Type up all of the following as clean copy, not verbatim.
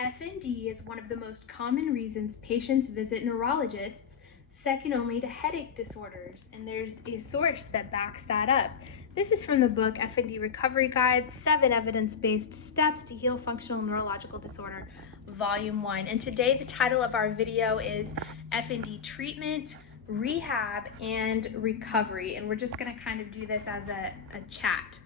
FND is one of the most common reasons patients visit neurologists, second only to headache disorders, and there's a source that backs that up. This is from the book FND Recovery Guide, 7 Evidence-Based Steps to Heal Functional Neurological Disorder, Volume 1. And today the title of our video is FND Treatment, Rehab, and Recovery. And we're just gonna kind of do this as a chat.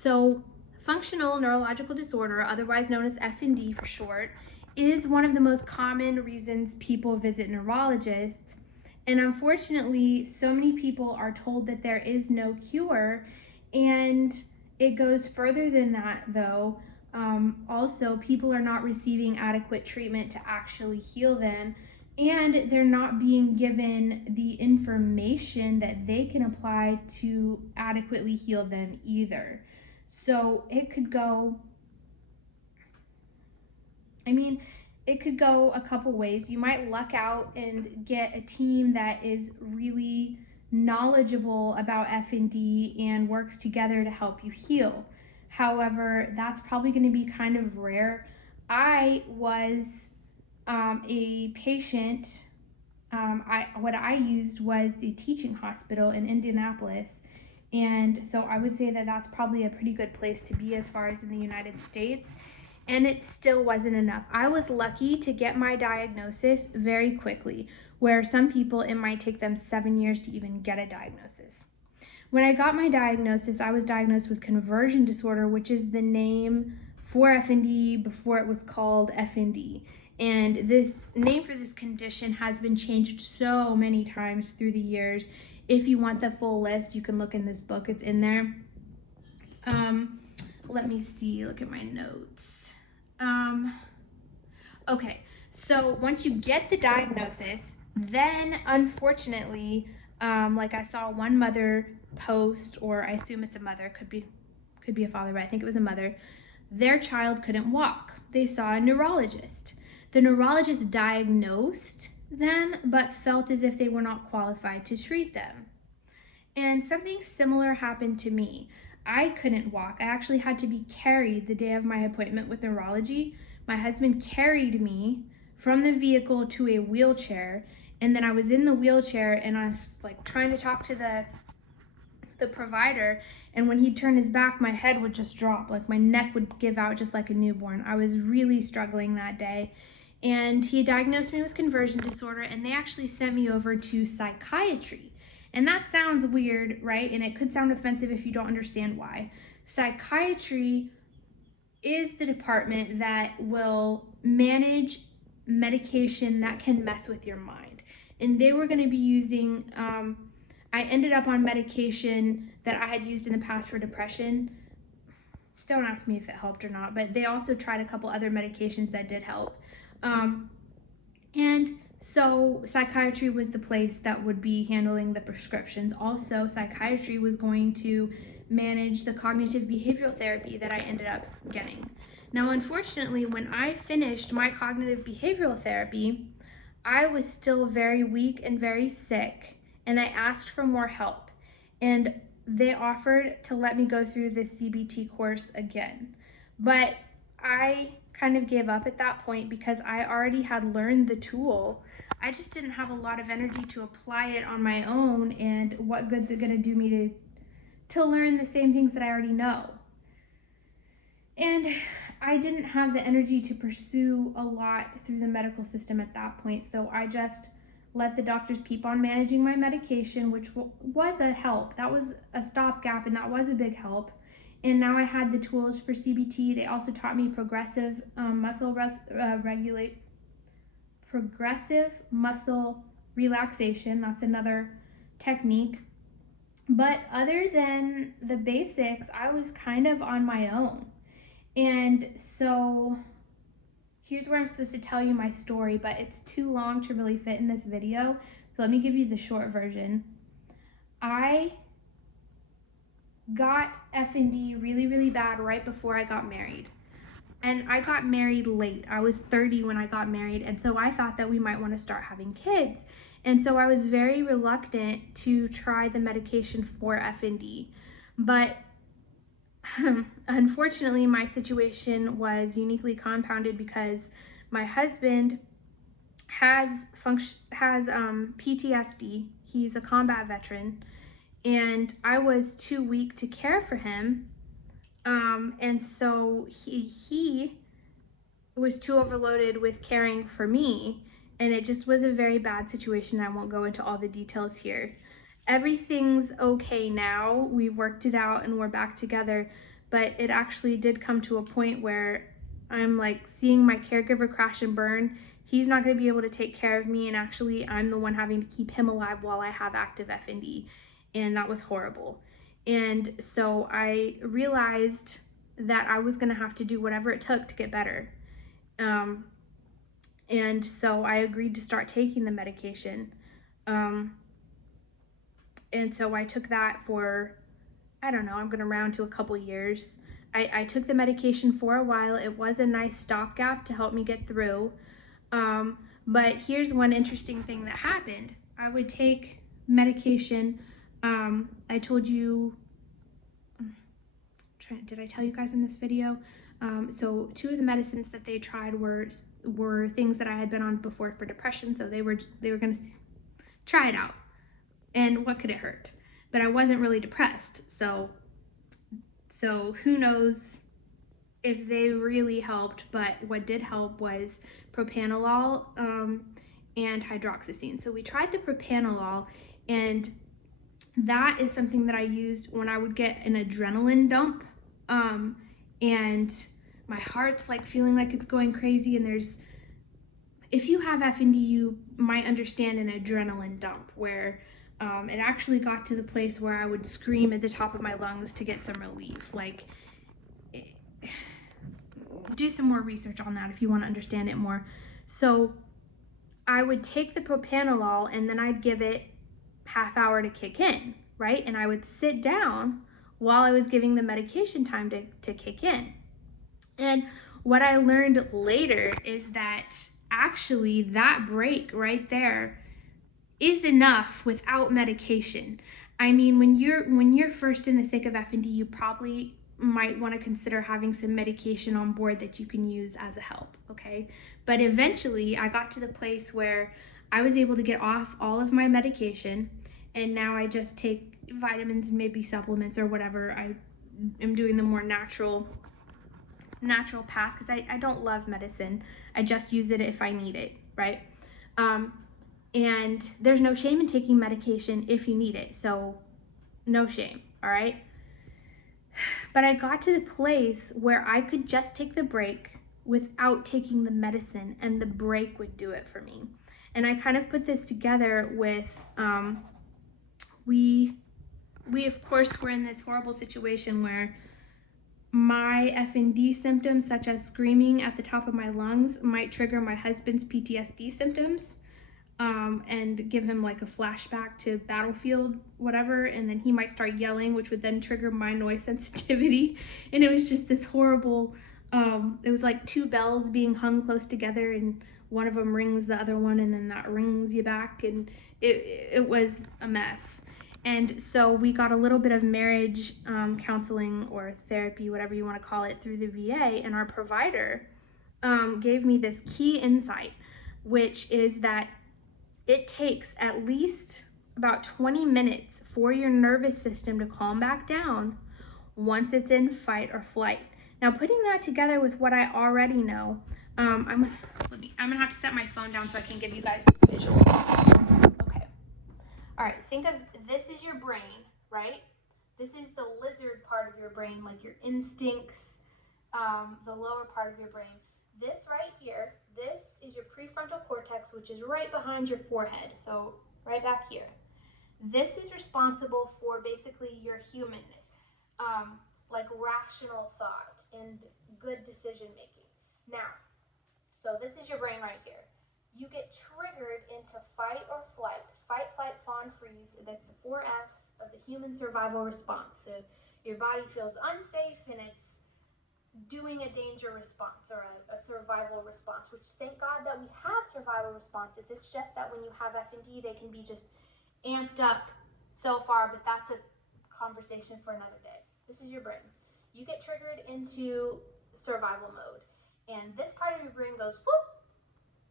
So, functional neurological disorder, otherwise known as FND for short, is one of the most common reasons people visit neurologists. And unfortunately, so many people are told that there is no cure, and it goes further than that though. Also, people are not receiving adequate treatment to actually heal them, and they're not being given the information that they can apply to adequately heal them either. So it could go a couple ways. You might luck out and get a team that is really knowledgeable about FND and works together to help you heal. However, that's probably going to be kind of rare. I was a patient. What I used was the teaching hospital in Indianapolis. And so I would say that that's probably a pretty good place to be as far as in the United States. And it still wasn't enough. I was lucky to get my diagnosis very quickly, where some people it might take them 7 years to even get a diagnosis. When I got my diagnosis, I was diagnosed with conversion disorder, which is the name for FND before it was called FND. And this name for this condition has been changed so many times through the years. If you want the full list, you can look in this book, it's in there. Let me see, look at my notes. Okay, so once you get the diagnosis, then unfortunately, like I saw one mother post, or I assume it's a mother, could be a father, but I think it was a mother, their child couldn't walk. They saw a neurologist. The neurologist diagnosed them, but felt as if they were not qualified to treat them. And something similar happened to me. I couldn't walk. I actually had to be carried the day of my appointment with neurology. My husband carried me from the vehicle to a wheelchair, and then I was in the wheelchair and I was like trying to talk to the provider, and when he'd turn his back, my head would just drop, like my neck would give out just like a newborn. I was really struggling that day. And he diagnosed me with conversion disorder, and they actually sent me over to psychiatry. And that sounds weird, right? And it could sound offensive if you don't understand why. Psychiatry is the department that will manage medication that can mess with your mind. And they were going to be using, I ended up on medication that I had used in the past for depression. Don't ask me if it helped or not, but they also tried a couple other medications that did help. And so psychiatry was the place that would be handling the prescriptions. Also, psychiatry was going to manage the cognitive behavioral therapy that I ended up getting. Now, unfortunately, when I finished my cognitive behavioral therapy, I was still very weak and very sick, and I asked for more help. And they offered to let me go through the CBT course again. But I kind of gave up at that point because I already had learned the tool. I just didn't have a lot of energy to apply it on my own, and what good's it gonna do me to learn the same things that I already know? And I didn't have the energy to pursue a lot through the medical system at that point, so I just let the doctors keep on managing my medication, which was a help. That was a stopgap, and that was a big help. And now I had the tools for CBT. They also taught me progressive muscle relaxation. That's another technique. But other than the basics, I was kind of on my own. And so here's where I'm supposed to tell you my story, but it's too long to really fit in this video. So let me give you the short version. I got FND really, really bad right before I got married. And I got married late. I was 30 when I got married, and so I thought that we might want to start having kids. And so I was very reluctant to try the medication for FND. But Unfortunately, my situation was uniquely compounded because my husband has PTSD. He's a combat veteran, and I was too weak to care for him. And so he was too overloaded with caring for me, and it just was a very bad situation. I won't go into all the details here. Everything's okay now. We worked it out and we're back together, but it actually did come to a point where I'm like seeing my caregiver crash and burn. He's not going to be able to take care of me, and actually I'm the one having to keep him alive while I have active FND, and that was horrible. And so I realized that I was going to have to do whatever it took to get better. um, and so I agreed to start taking the medication. Um, and so I took that for, I don't know, I'm going to round to a couple years. I took the medication for a while. It was a nice stopgap to help me get through. But here's one interesting thing that happened. I would take medication. I told you, did I tell you guys in this video? So two of the medicines that they tried were things that I had been on before for depression. So they were going to try it out, and what could it hurt? But I wasn't really depressed, so who knows if they really helped. But what did help was propanolol, and hydroxyzine. So we tried the propanolol, and that is something that I used when I would get an adrenaline dump, and my heart's like feeling like it's going crazy. And if you have FND, you might understand an adrenaline dump where it actually got to the place where I would scream at the top of my lungs to get some relief. Like, do some more research on that if you want to understand it more. So I would take the propanolol, and then I'd give it half hour to kick in, right? And I would sit down while I was giving the medication time to kick in. And what I learned later is that actually that break right there is enough without medication. I mean, when you're first in the thick of FND, you probably might want to consider having some medication on board that you can use as a help, okay? But eventually I got to the place where I was able to get off all of my medication, and now I just take vitamins and maybe supplements or whatever. I am doing the more natural path because I don't love medicine. I just use it if I need it, right? And there's no shame in taking medication if you need it, so no shame, all right? But I got to the place where I could just take the break without taking the medicine, and the break would do it for me. And I kind of put this together with we of course were in this horrible situation where my FND symptoms, such as screaming at the top of my lungs, might trigger my husband's PTSD symptoms, and give him like a flashback to battlefield, whatever, and then he might start yelling, which would then trigger my noise sensitivity. And it was just this horrible, it was like two bells being hung close together, and one of them rings the other one, and then that rings you back, and it was a mess. And so we got a little bit of marriage counseling or therapy, whatever you want to call it, through the VA, and our provider gave me this key insight, which is that it takes at least about 20 minutes for your nervous system to calm back down once it's in fight or flight. Now, putting that together with what I already know, I'm gonna have to set my phone down so I can give you guys this visual. Okay. All right. Think of this is your brain, right? This is the lizard part of your brain, like your instincts, the lower part of your brain. This right here, this is your prefrontal cortex, which is right behind your forehead, so right back here. This is responsible for basically your humanness, like rational thought and good decision making. Now, so this is your brain right here. You get triggered into fight or flight, fight, flight, fawn, freeze. That's the 4 F's of the human survival response. So your body feels unsafe and it's doing a danger response or a survival response, which thank God that we have survival responses. It's just that when you have FND, they can be just amped up so far, but that's a conversation for another day. This is your brain. you get triggered into survival mode. And this part of your brain goes whoop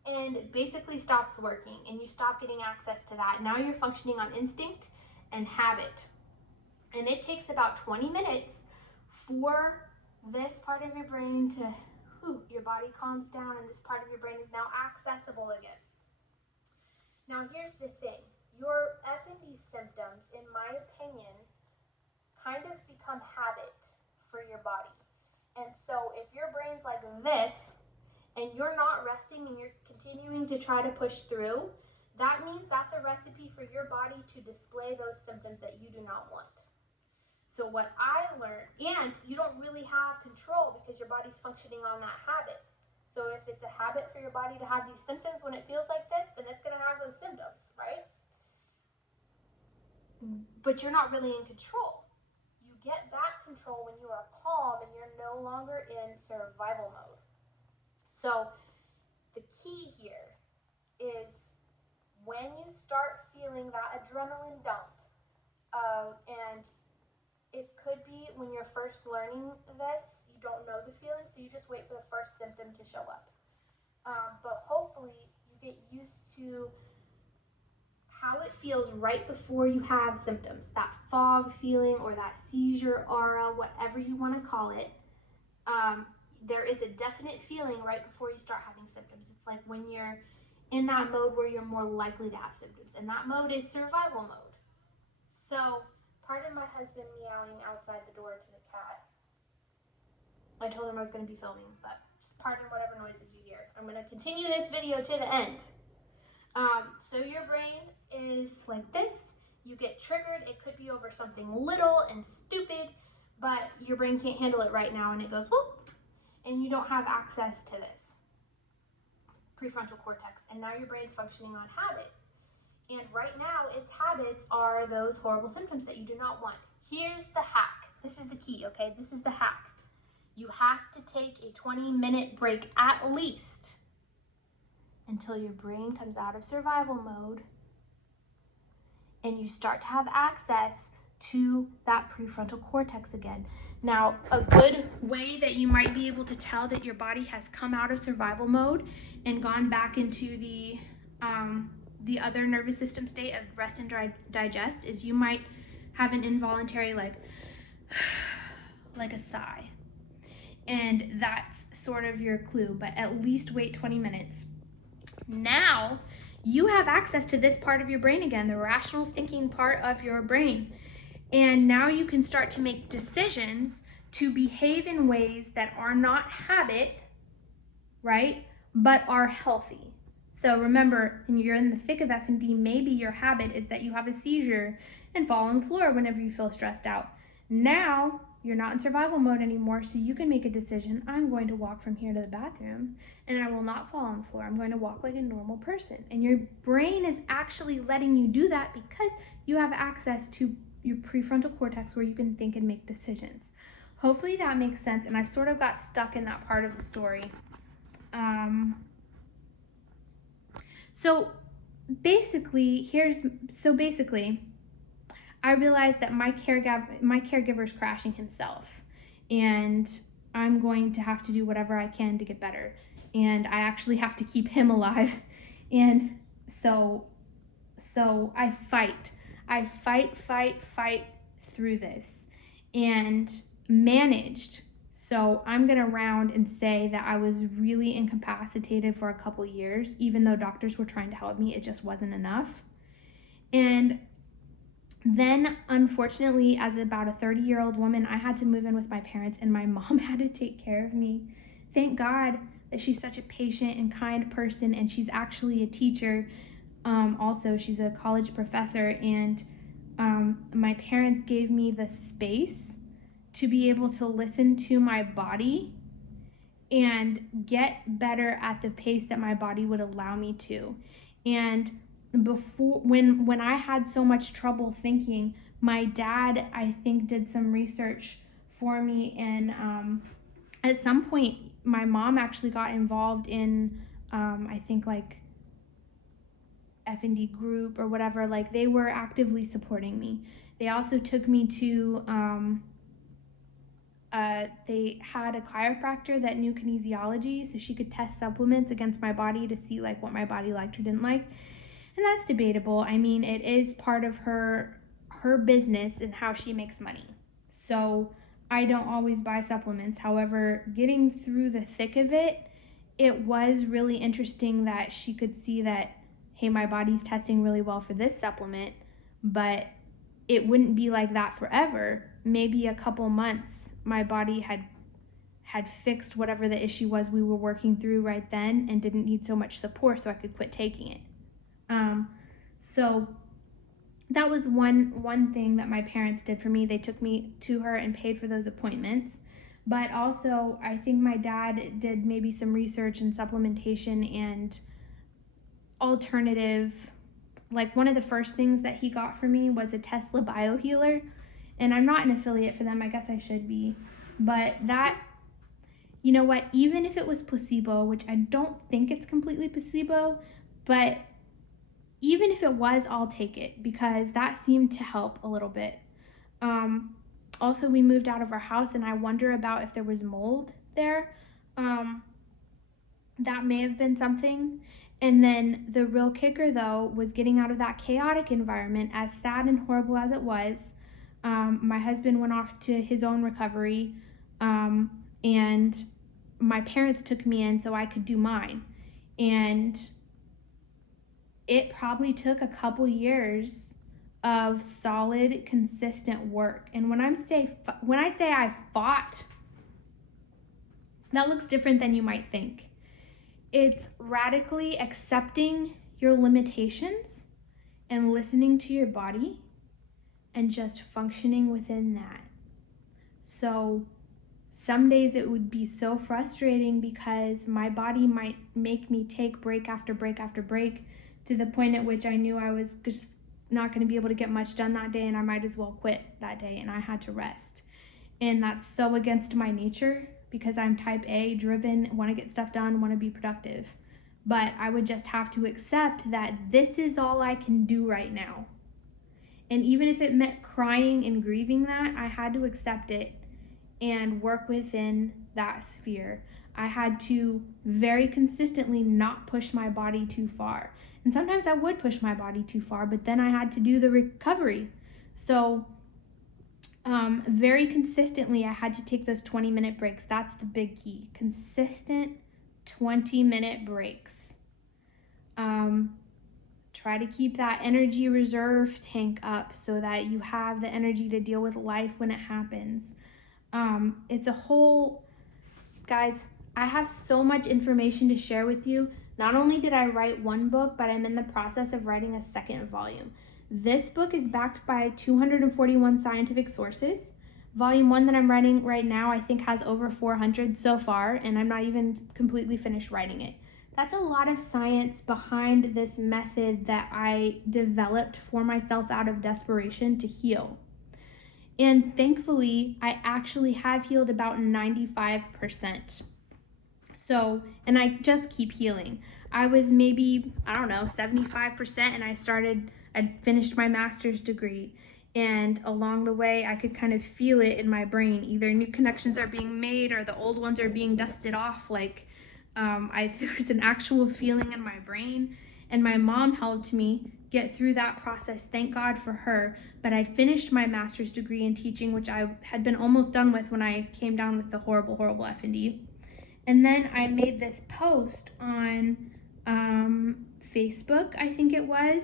and basically stops working, and you stop getting access to that. Now you're functioning on instinct and habit. And it takes about 20 minutes for this part of your brain to, your body calms down, and this part of your brain is now accessible again. Now here's the thing, your FND symptoms, in my opinion, kind of become habit for your body. And so if your brain's like this, and you're not resting and you're continuing to try to push through, that means that's a recipe for your body to display those symptoms that you do not want. So what I learned, and you don't really have control because your body's functioning on that habit. So if it's a habit for your body to have these symptoms when it feels like this, then it's going to have those symptoms, right? But you're not really in control. You get back control when you are calm and you're no longer in survival mode. So the key here is when you start feeling that adrenaline dump, and it could be when you're first learning this, you don't know the feeling, so you just wait for the first symptom to show up. But hopefully you get used to how it feels right before you have symptoms, that fog feeling or that seizure, aura, whatever you want to call it. There is a definite feeling right before you start having symptoms. It's like when you're in that mode where you're more likely to have symptoms, and that mode is survival mode. So, pardon my husband meowing outside the door to the cat. I told him I was going to be filming, but just pardon whatever noises you hear. I'm going to continue this video to the end. So your brain is like this. You get triggered. It could be over something little and stupid, but your brain can't handle it right now, and it goes whoop, and you don't have access to this prefrontal cortex, and now your brain's functioning on habit. And right now, its habits are those horrible symptoms that you do not want. Here's the hack. This is the key, okay? This is the hack. You have to take a 20-minute break at least until your brain comes out of survival mode and you start to have access to that prefrontal cortex again. Now, a good way that you might be able to tell that your body has come out of survival mode and gone back into the other nervous system state of rest and digest is you might have an involuntary like a sigh. And that's sort of your clue, but at least wait 20 minutes. Now you have access to this part of your brain again, the rational thinking part of your brain. And now you can start to make decisions to behave in ways that are not habit, right, but are healthy. So remember, when you're in the thick of FND, maybe your habit is that you have a seizure and fall on the floor whenever you feel stressed out. Now you're not in survival mode anymore, so you can make a decision. I'm going to walk from here to the bathroom, and I will not fall on the floor. I'm going to walk like a normal person. And your brain is actually letting you do that because you have access to your prefrontal cortex where you can think and make decisions. Hopefully that makes sense, and I've sort of got stuck in that part of the story. So basically, I realized that my caregiver's crashing himself, and I'm going to have to do whatever I can to get better, and I actually have to keep him alive, and so I fight through this, and managed. So I'm going to round and say that I was really incapacitated for a couple years. Even though doctors were trying to help me, it just wasn't enough. And then, unfortunately, as about a 30-year-old woman, I had to move in with my parents, and my mom had to take care of me. Thank God that she's such a patient and kind person, and she's actually a teacher. Also, she's a college professor, and my parents gave me the space to be able to listen to my body and get better at the pace that my body would allow me to. And before, when I had so much trouble thinking, my dad, I think, did some research for me, and at some point my mom actually got involved in I think like FND group or whatever. Like, they were actively supporting me. They also took me to they had a chiropractor that knew kinesiology, so she could test supplements against my body to see like what my body liked or didn't like. And that's debatable. I mean, it is part of her business and how she makes money. So I don't always buy supplements. However, getting through the thick of it, it was really interesting that she could see that, hey, my body's testing really well for this supplement, but it wouldn't be like that forever. Maybe a couple months my body had fixed whatever the issue was we were working through right then and didn't need so much support, so I could quit taking it. Um, so that was one thing that my parents did for me. They took me to her and paid for those appointments. But also, I think my dad did maybe some research in supplementation and alternative. Like one of the first things that he got for me was a Tesla biohealer, and I'm not an affiliate for them. I guess I should be, but that, you know what? Even if it was placebo, which I don't think it's completely placebo, but even if it was, I'll take it because that seemed to help a little bit. Um, Also, we moved out of our house, and I wonder about if there was mold there. Um, that may have been something. And then the real kicker, though, was getting out of that chaotic environment, as sad and horrible as it was. My husband went off to his own recovery, and my parents took me in so I could do mine. And it probably took a couple years of solid, consistent work. And when I say I fought, that looks different than you might think. It's radically accepting your limitations and listening to your body and just functioning within that. So some days it would be so frustrating because my body might make me take break after break after break to the point at which I knew I was just not going to be able to get much done that day and I might as well quit that day and I had to rest. And that's so against my nature because I'm type A, driven, want to get stuff done, want to be productive. But I would just have to accept that this is all I can do right now. And even if it meant crying and grieving that, I had to accept it and work within that sphere. I had to very consistently not push my body too far. And sometimes I would push my body too far, but then I had to do the recovery. So, very consistently, I had to take those 20-minute breaks. That's the big key. Consistent 20-minute breaks. Um, Try to keep that energy reserve tank up so that you have the energy to deal with life when it happens. It's a whole, guys, I have so much information to share with you. Not only did I write one book, but I'm in the process of writing a second volume. This book is backed by 241 scientific sources. Volume 1 that I'm writing right now, I think, has over 400 so far, and I'm not even completely finished writing it. That's a lot of science behind this method that I developed for myself out of desperation to heal. And thankfully, I actually have healed about 95%. So, and I just keep healing. I was maybe, I don't know, 75%, and I finished my master's degree. And along the way, I could kind of feel it in my brain. Either new connections are being made or the old ones are being dusted off. There was an actual feeling in my brain. And my mom helped me get through that process. Thank God for her. But I finished my master's degree in teaching, which I had been almost done with when I came down with the horrible, horrible FND. And then I made this post on Facebook, I think it was,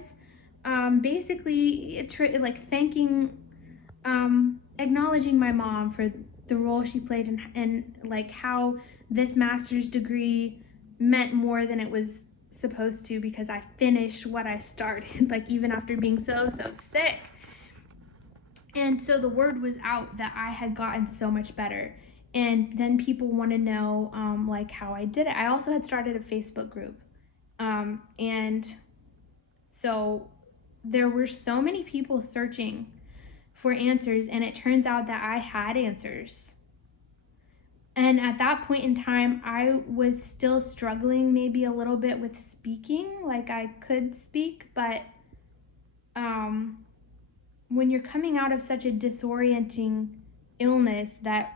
basically like thanking, acknowledging my mom for the role she played and like how this master's degree meant more than it was supposed to because I finished what I started, like even after being so sick. And so the word was out that I had gotten so much better. And then people want to know like how I did it. I also had started a Facebook group. And so there were so many people searching for answers, and it turns out that I had answers. And at that point in time, I was still struggling maybe a little bit with speaking. Like I could speak, but when you're coming out of such a disorienting illness that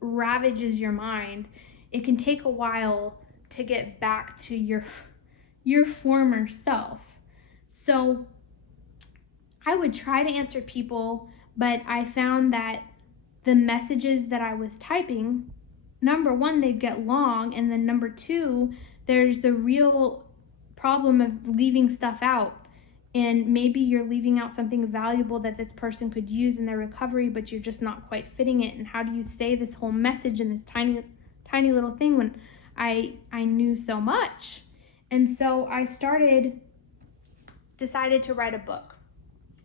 ravages your mind, it can take a while to get back to your former self. So I would try to answer people, but I found that the messages that I was typing, number one, they'd get long, and then number two, there's the real problem of leaving stuff out. And maybe you're leaving out something valuable that this person could use in their recovery, but you're just not quite fitting it. And how do you say this whole message in this tiny little thing when I knew so much? And so I decided to write a book.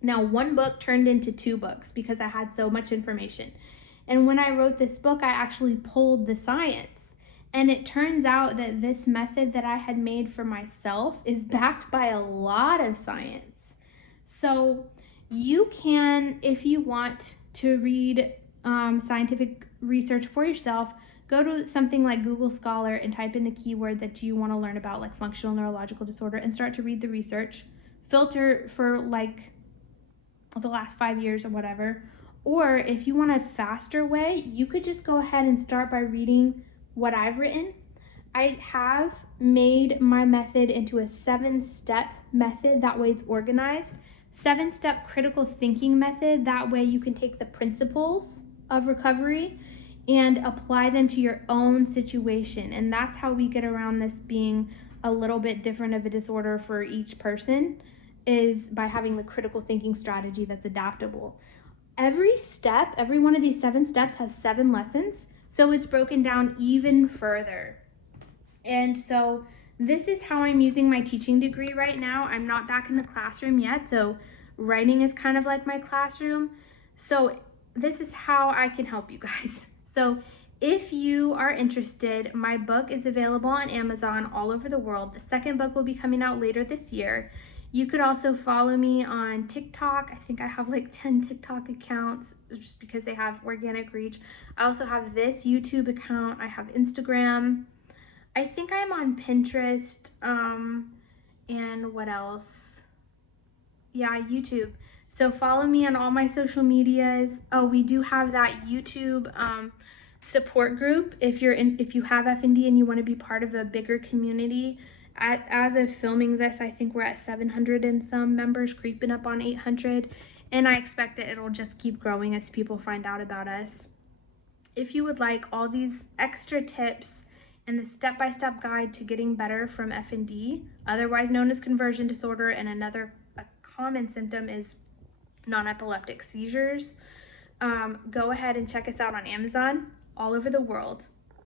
Now, one book turned into two books because I had so much information. And when I wrote this book, I actually pulled the science. And it turns out that this method that I had made for myself is backed by a lot of science. So you can, if you want to read scientific research for yourself, go to something like Google Scholar and type in the keyword that you want to learn about, like functional neurological disorder, and start to read the research. Filter for like the last 5 years or whatever. Or if you want a faster way, you could just go ahead and start by reading what I've written. I have made my method into a 7-step method. That way it's organized. 7-step critical thinking method. That way you can take the principles of recovery and apply them to your own situation. And that's how we get around this being a little bit different of a disorder for each person, is by having the critical thinking strategy that's adaptable. Every step, every one of these 7 steps has 7 lessons, so it's broken down even further. And so this is how I'm using my teaching degree right now. I'm not back in the classroom yet, so writing is kind of like my classroom. So this is how I can help you guys. So if you are interested, my book is available on Amazon all over the world. The second book will be coming out later this year. You could also follow me on TikTok. I think I have like 10 TikTok accounts just because they have organic reach. I also have this YouTube account. I have Instagram. I think I'm on Pinterest. And what else? Yeah, YouTube. So follow me on all my social medias. Oh, we do have that YouTube support group. If you have FND and you want to be part of a bigger community. As of filming this, I think we're at 700 and some members, creeping up on 800, and I expect that it'll just keep growing as people find out about us. If you would like all these extra tips and the step-by-step guide to getting better from FND, otherwise known as conversion disorder, and a common symptom is non-epileptic seizures, go ahead and check us out on Amazon all over the world.